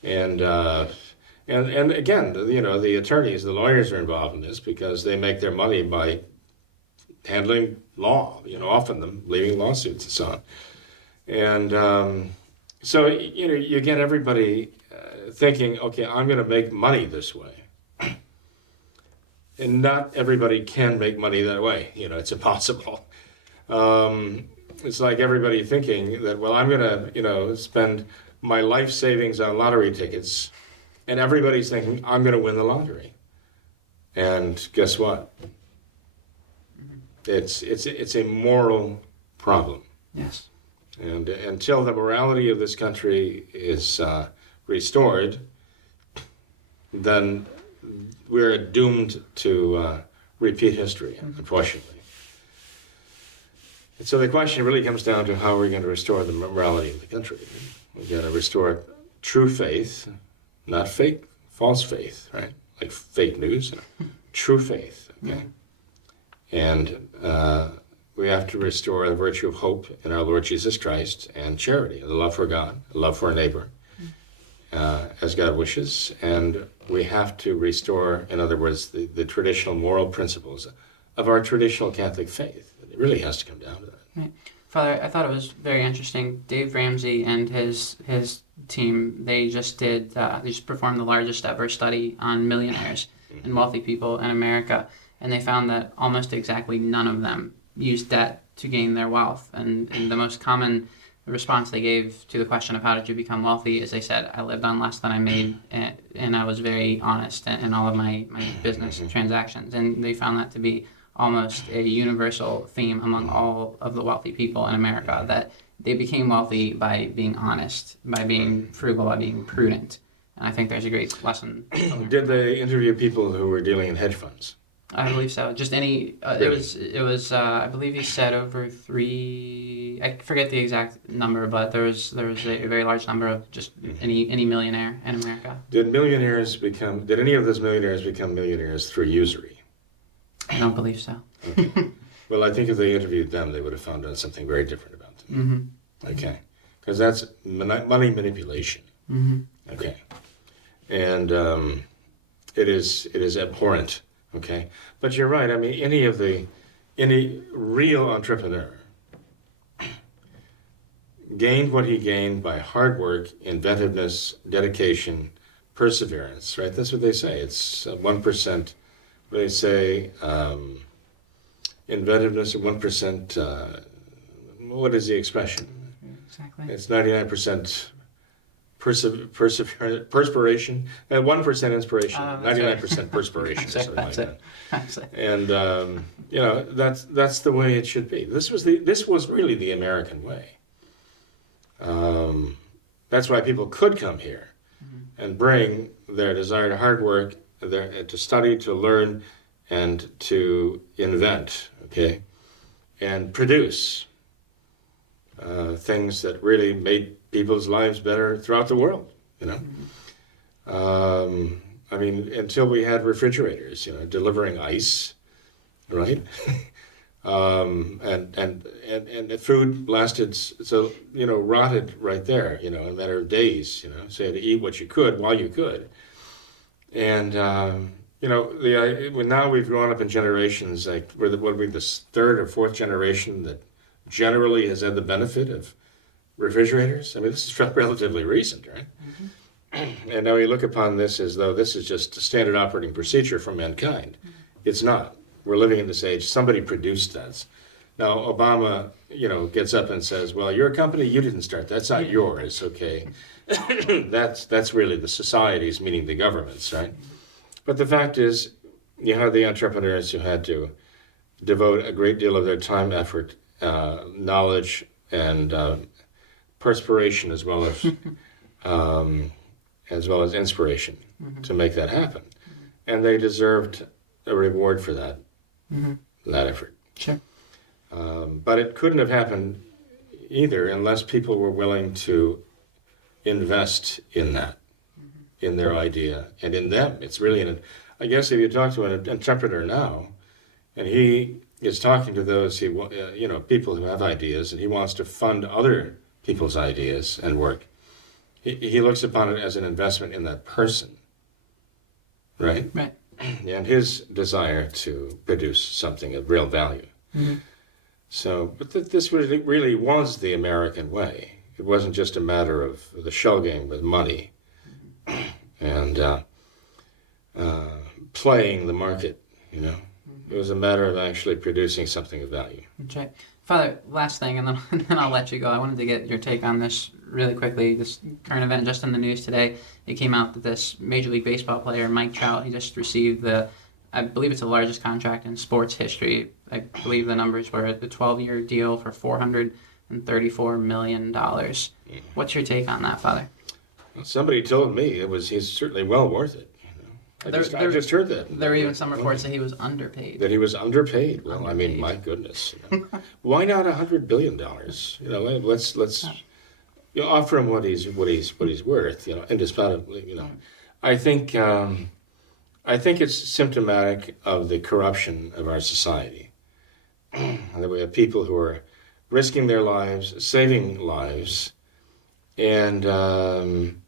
again, you know, the attorneys, the lawyers are involved in this because they make their money by handling law, you know, often them leaving lawsuits and so on. And so, you know, you get everybody thinking, okay, I'm going to make money this way. And not everybody can make money that way. You know, it's impossible. It's like everybody thinking that, well, I'm going to, you know, spend my life savings on lottery tickets. And everybody's thinking, I'm going to win the lottery. And guess what? It's a moral problem. Yes. And until the morality of this country is restored, then we're doomed to repeat history, unfortunately. And so the question really comes down to how we're going to restore the morality of the country. We've got to restore true faith, not false faith, right? Like fake news, true faith, okay? And we have to restore the virtue of hope in our Lord Jesus Christ and charity, the love for God, the love for our neighbor, as God wishes. And we have to restore, in other words, the traditional moral principles of our traditional Catholic faith. It really has to come down to that. Right. Father, I thought it was very interesting. Dave Ramsey and his team, they just performed the largest ever study on millionaires and wealthy people in America, and they found that almost exactly none of them used debt to gain their wealth. And the most common response they gave to the question of how did you become wealthy is they said, I lived on less than I made, and I was very honest in all of my business transactions. And they found that to be almost a universal theme among all of the wealthy people in America, that they became wealthy by being honest, by being frugal, by being prudent. And I think there's a great lesson. Did they interview people who were dealing in hedge funds? I believe so. Just any. It was. I believe he said over 3. I forget the exact number, but there was a very large number of just any millionaire in America. Did any of those millionaires become millionaires through usury? I don't believe so. Okay. Well, I think if they interviewed them, they would have found out something very different about them. Mm-hmm. Okay, because that's money manipulation. Mm-hmm. Okay, and it is abhorrent. Okay, but you're right. I mean, any real entrepreneur gained what he gained by hard work, inventiveness, dedication, perseverance. Right? That's what they say. It's 1%. They say inventiveness at 1%. What is the expression? Exactly. It's 99%. Perspiration, and 1% inspiration, 99% perspiration, or something like that. And that's the way it should be. This was really the American way. That's why people could come here and bring their desire to hard work, to study, to learn, and to invent. Okay, and produce things that really made people's lives better throughout the world, I mean, until we had refrigerators, delivering ice, right? And the food lasted, rotted right there, in a matter of days, so you had to eat what you could while you could. And, now we've grown up in generations, like we're the third or fourth generation that generally has had the benefit of refrigerators. I mean, this is relatively recent, right? Mm-hmm. And now we look upon this as though this is just a standard operating procedure for mankind. Mm-hmm. It's not. We're living in this age. Somebody produced us. Now, Obama, gets up and says, well, you're a company, you didn't start. That's not yours, okay? That's really the societies, meaning the governments, right? But the fact is, you have the entrepreneurs who had to devote a great deal of their time, effort, knowledge, and perspiration as well as inspiration to make that happen, and they deserved a reward for that effort. Sure. But it couldn't have happened either unless people were willing to invest in that, in their idea and in them. It's really I guess if you talk to an entrepreneur now, and he is talking to those people who have ideas, and he wants to fund other people's ideas and work. He looks upon it as an investment in that person, right? Right. And his desire to produce something of real value. Mm-hmm. So, but this really was the American way. It wasn't just a matter of the shell game with money and playing the market, It was a matter of actually producing something of value. That's right. Father, last thing, and then I'll let you go. I wanted to get your take on this really quickly. This current event just in the news today, it came out that this Major League Baseball player, Mike Trout, he just received I believe it's the largest contract in sports history. I believe the numbers were the 12-year deal for $434 million. What's your take on that, Father? Well, somebody told me he's certainly well worth it. I just heard that. There were even some reports that he was underpaid. That he was underpaid. Well, I mean, my goodness. Why not $100 billion? Let's offer him what he's worth. Indisputably. I think it's symptomatic of the corruption of our society. that we have people who are risking their lives, saving lives, and and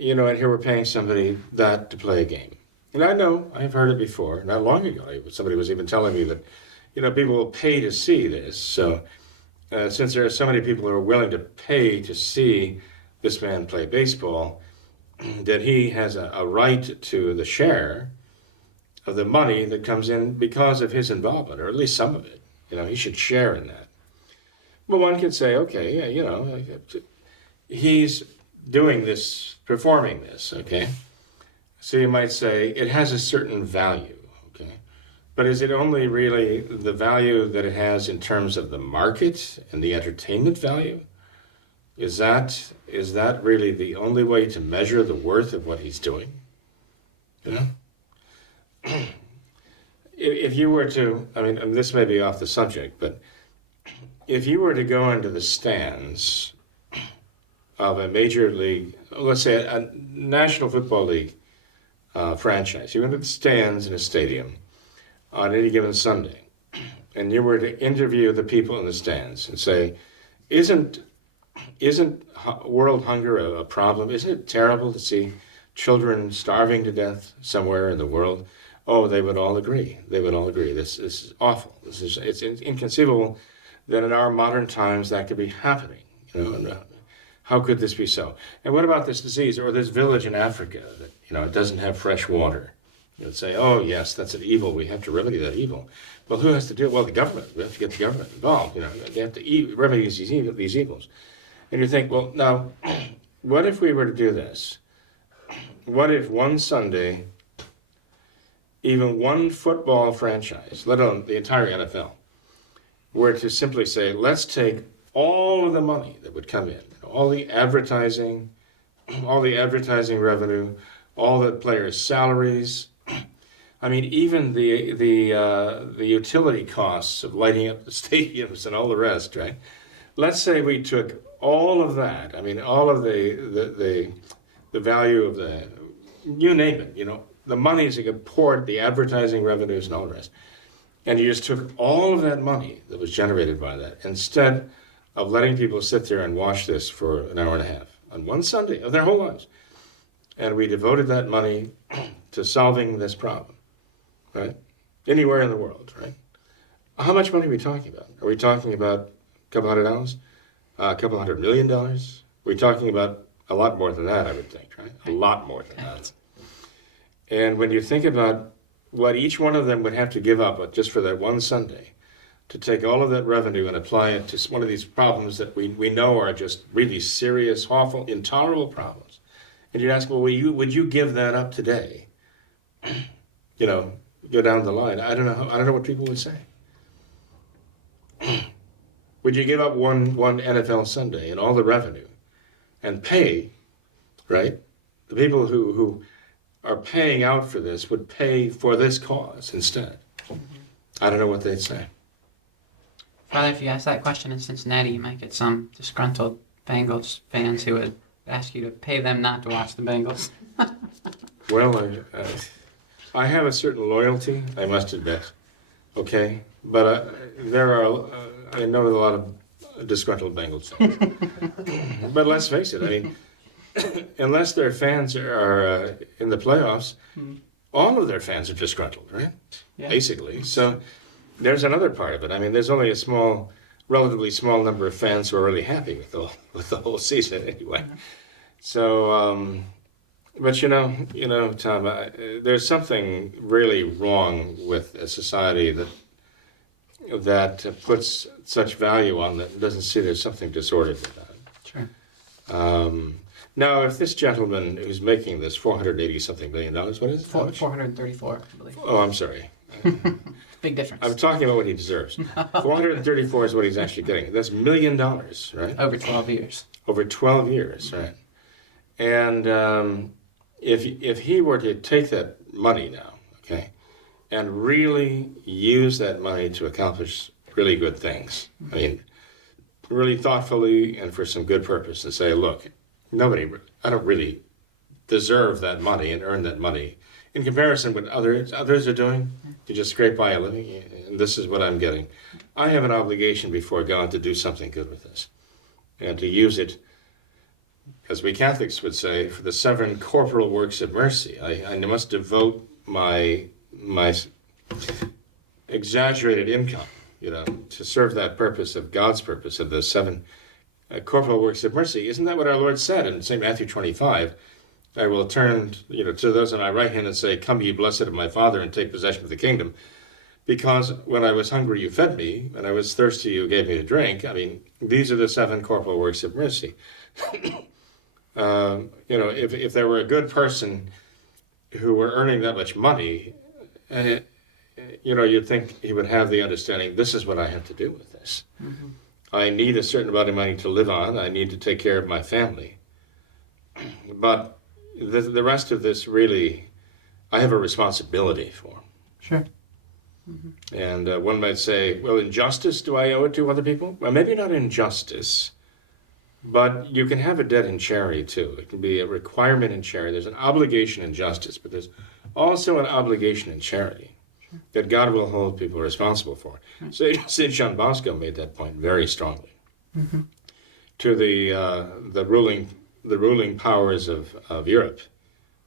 here we're paying somebody that to play a game. And I know, I've heard it before, not long ago, somebody was even telling me that, people will pay to see this. So since there are so many people who are willing to pay to see this man play baseball, that he has a right to the share of the money that comes in because of his involvement, or at least some of it. He should share in that. But one could say, okay, he's doing this, performing this, okay? So you might say it has a certain value, okay? But is it only really the value that it has in terms of the market and the entertainment value? Is that really the only way to measure the worth of what he's doing? If you were to, and this may be off the subject, but if you were to go into the stands of a major league, let's say a National Football League franchise, you went to the stands in a stadium on any given Sunday, and you were to interview the people in the stands and say, isn't world hunger a problem? Isn't it terrible to see children starving to death somewhere in the world? Oh, they would all agree. They would all agree. This is awful. It's inconceivable that in our modern times that could be happening. How could this be so? And what about this disease or this village in Africa that it doesn't have fresh water? You'd say, oh yes, that's an evil. We have to remedy that evil. Well, who has to do it? Well, the government. We have to get the government involved. They have to remedy these evils. And you think, well, now, what if we were to do this? What if one Sunday, even one football franchise, let alone the entire NFL, were to simply say, let's take all of the money that would come in, all the advertising revenue, all the players' salaries, even the utility costs of lighting up the stadiums and all the rest, right? Let's say we took all of that, all of the value of you name it, the monies that get poured, the advertising revenues and all the rest. And you just took all of that money that was generated by that, instead of letting people sit there and watch this for an hour and a half on one Sunday of their whole lives. And we devoted that money to solving this problem, right? Anywhere in the world, right? How much money are we talking about? Are we talking about a couple $100? A couple $100 million? We're talking about a lot more than that, I would think, right? A lot more than that. And when you think about what each one of them would have to give up just for that one Sunday, to take all of that revenue and apply it to one of these problems that we know are just really serious, awful, intolerable problems. And you'd ask, well, would you give that up today? Go down the line. I don't know what people would say. Would you give up one NFL Sunday and all the revenue and pay, right? The people who are paying out for this would pay for this cause instead. I don't know what they'd say. Father, if you ask that question in Cincinnati, you might get some disgruntled Bengals fans who would ask you to pay them not to watch the Bengals. Well, I have a certain loyalty, I must admit, okay? But I know a lot of disgruntled Bengals fans. But let's face it, unless their fans are in the playoffs, all of their fans are disgruntled, right? Yeah. Basically. So there's another part of it. There's only a relatively small number of fans who are really happy with the whole season anyway. So, but Tom, there's something really wrong with a society that puts such value on that and doesn't see there's something disordered about it. Sure. Now, if this gentleman who's making this $480-something million, what is it? 434, I believe. Oh, I'm sorry. Big difference. I'm talking about what he deserves. 434 is what he's actually getting. That's $1 million, right? Over 12 years. Over 12 years, right? And if he were to take that money now, okay, and really use that money to accomplish really good things, really thoughtfully and for some good purpose, and say, look, I don't really deserve that money and earn that money in comparison with others are doing, you just scrape by a living, and this is what I'm getting. I have an obligation before God to do something good with this, and to use it, as we Catholics would say, for the 7 corporal works of mercy. I must devote my exaggerated income, to serve that purpose of God's purpose of the 7 corporal works of mercy. Isn't that what our Lord said in St. Matthew 25? I will turn, to those on my right hand and say, "Come, ye blessed of my Father, and take possession of the kingdom. Because when I was hungry, you fed me. When I was thirsty, you gave me to drink." I mean, these are the 7 corporal works of mercy. If there were a good person who were earning that much money, you'd think he would have the understanding, this is what I have to do with this. Mm-hmm. I need a certain amount of money to live on. I need to take care of my family. But the rest of this, really, I have a responsibility for. Sure. Mm-hmm. And one might say, well, in justice, do I owe it to other people? Well, maybe not in justice, but you can have a debt in charity, too. It can be a requirement in charity. There's an obligation in justice, but there's also an obligation in charity that God will hold people responsible for. So St. John Bosco made that point very strongly. Mm-hmm. To the ruling powers of Europe.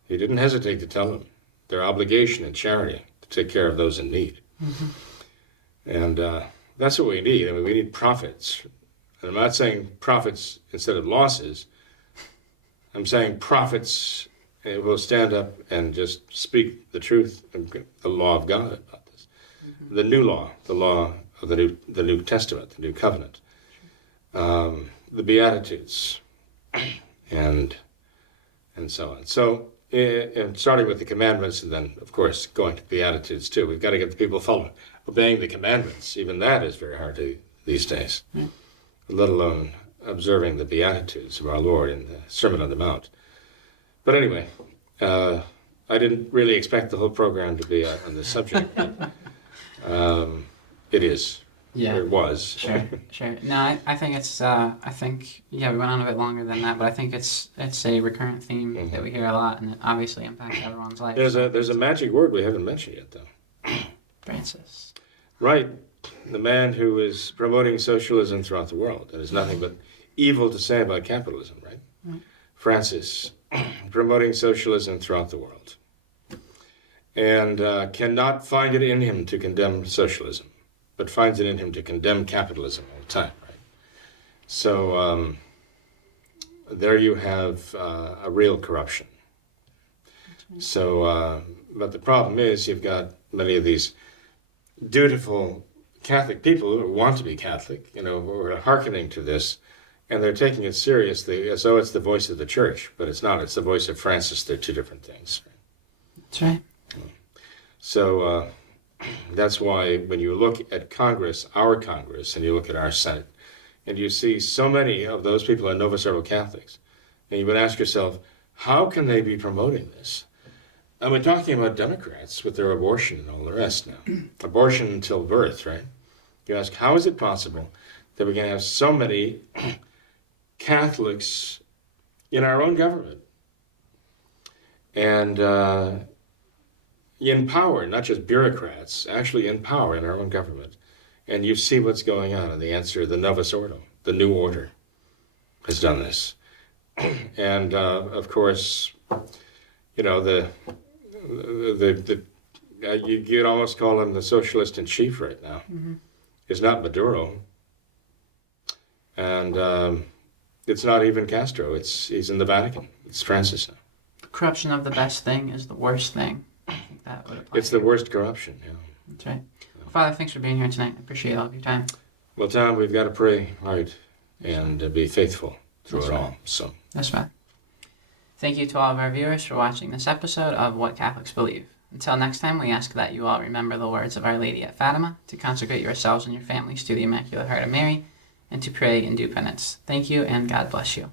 He didn't hesitate to tell them their obligation in charity to take care of those in need. Mm-hmm. And that's what we need. I mean, we need prophets. And I'm not saying prophets instead of losses. I'm saying prophets will stand up and just speak the truth, the law of God about this. Mm-hmm. The new law, the law of the New Testament, the New Covenant, the Beatitudes, and so on. So, and starting with the commandments, and then, of course, going to the Beatitudes too. We've got to get the people obeying the commandments. Even that is very hard these days, let alone observing the Beatitudes of our Lord in the Sermon on the Mount. But anyway, I didn't really expect the whole program to be on this subject, but it is. Yeah. Or it was. Sure. No, I think it's, we went on a bit longer than that, but I think it's a recurrent theme mm-hmm. that we hear a lot, and it obviously impacts everyone's life. There's a magic word we haven't mentioned yet, though. Francis. Right. The man who is promoting socialism throughout the world. There is nothing but evil to say about capitalism, right? Mm-hmm. Francis, promoting socialism throughout the world. And cannot find it in him to condemn socialism, but finds it in him to condemn capitalism all the time, right? So there you have a real corruption. So, but the problem is you've got many of these dutiful Catholic people who want to be Catholic, who are hearkening to this, and they're taking it seriously as though it's the voice of the church, but it's not. It's the voice of Francis. They're two different things. That's right. So that's why when you look at Congress, our Congress, and you look at our Senate, and you see so many of those people are Novus Ordo Catholics, and you would ask yourself, how can they be promoting this? And we're talking about Democrats with their abortion and all the rest now. Abortion until birth, right? You ask, how is it possible that we're going to have so many Catholics in our own government? And in power, not just bureaucrats, actually in power in our own government. And you see what's going on, and the answer, the Novus Ordo, the New Order, has done this. And of course, you'd almost call him the socialist in chief right now. Mm-hmm. It's not Maduro, and it's not even Castro. He's in the Vatican. It's Francis now. Corruption of the best thing is the worst thing. I think that would apply. It's the worst corruption. Yeah. That's right. Well, Father, thanks for being here tonight. I appreciate all of your time. Well, Tom, we've got to pray hard and be faithful through it all. So that's right. Thank you to all of our viewers for watching this episode of What Catholics Believe. Until next time, we ask that you all remember the words of Our Lady at Fatima, to consecrate yourselves and your families to the Immaculate Heart of Mary, and to pray and do penance. Thank you, and God bless you.